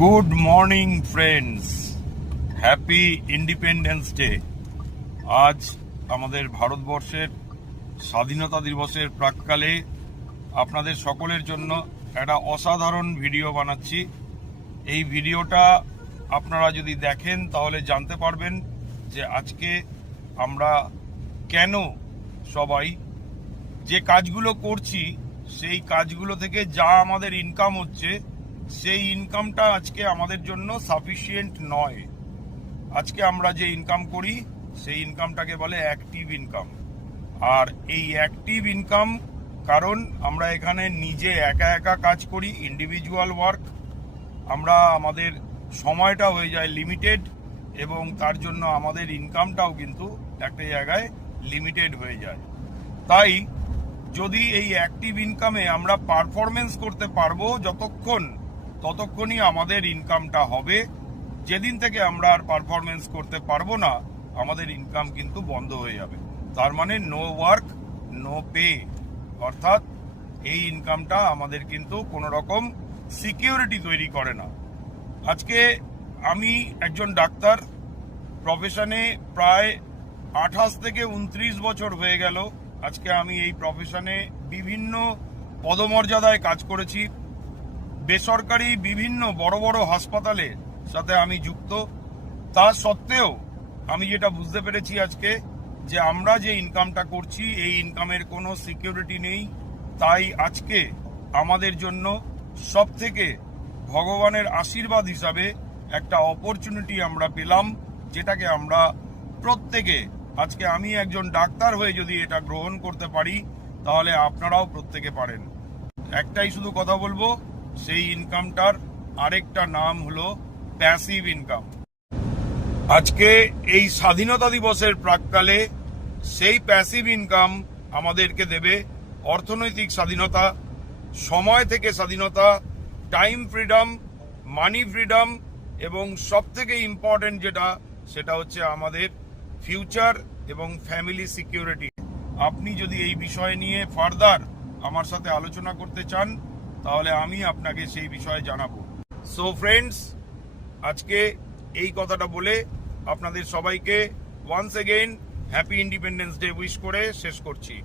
Good morning friends, happy independence day. আজ আমাদের ভারতবর্ষের স্বাধীনতা দিবসের প্রাক্কালে আপনাদের সকলের জন্য একটা অসাধারণ ভিডিও বানাচ্ছি। এই ভিডিওটা আপনারা যদি দেখেন তাহলে জানতে পারবেন যে আজকে আমরা কেন সবাই যে কাজগুলো করছি সেই কাজগুলো থেকে যা আমাদের ইনকাম হচ্ছে সেই ইনকামটা আজকে আমাদের জন্য সাফিসিয়েন্ট নয়। আজকে আমরা যে ইনকাম করি সেই ইনকামটাকে বলে অ্যাক্টিভ ইনকাম। আর এই অ্যাক্টিভ ইনকাম কারণ আমরা এখানে নিজে একা একা কাজ করি, ইন্ডিভিজুয়াল ওয়ার্ক। আমরা আমাদের সময়টা হয়ে যায় লিমিটেড এবং তার জন্য আমাদের ইনকামটাও কিন্তু একটা জায়গায় লিমিটেড হয়ে যায়। তাই যদি এই অ্যাক্টিভ ইনকামে আমরা পারফরমেন্স করতে পারবো ততক্ষণই আমাদের ইনকামটা হবে। যেদিন থেকে আমরা আর পারফরমেন্স করতে পারবো না আমাদের ইনকাম কিন্তু বন্ধ হয়ে যাবে। তার মানে নো ওয়ার্ক নো পে, অর্থাৎ এই ইনকামটা আমাদের কিন্তু কোনো রকম সিকিউরিটি তৈরি করে না। আজকে আমি একজন ডাক্তার, প্রফেশনে প্রায় 28 থেকে 29 বছর হয়ে গেল। আজকে আমি এই প্রফেশনে বিভিন্ন পদমর্যাদায় কাজ করেছি। বেসরকারি বিভিন্ন বড় বড় হাসপাতালের সাথে আমি যুক্ত। তা সত্ত্বেও আমি যেটা বুঝতে পেরেছি আজকে যে আমরা যে ইনকামটা করছি এই ইনকামের কোনো সিকিউরিটি নেই। তাই আজকে আমাদের জন্য সবথেকে ভগবানের আশীর্বাদ হিসাবে একটা অপরচুনিটি আমরা পেলাম, যেটাকে আমরা প্রত্যেকে, আজকে আমি একজন ডাক্তার হয়ে যদি এটা গ্রহণ করতে পারি তাহলে আপনারাও প্রত্যেকে পারেন। একটাই শুধু কথা বলবো, সেই ইনকামটার আরেকটা নাম হলো প্যাসিভ ইনকাম। আজকে এই স্বাধীনতা দিবসের প্রাক্কালে সেই প্যাসিভ ইনকাম আমাদেরকে দেবে অর্থনৈতিক স্বাধীনতা, সময় থেকে স্বাধীনতা, টাইম ফ্রিডম, মানি ফ্রিডম এবং সবথেকে ইম্পর্টেন্ট যেটা সেটা হচ্ছে আমাদের ফিউচার এবং ফ্যামিলি সিকিউরিটি। আপনি যদি এই বিষয় নিয়ে ফার্দার আমার সাথে আলোচনা করতে চান তাহলে আমি আপনাকে সেই বিষয়ে জানাবো। সো ফ্রেন্ডস, আজকে এই কথাটা বলে আপনাদের সবাইকে once again happy independence day wish করে শেষ করছি।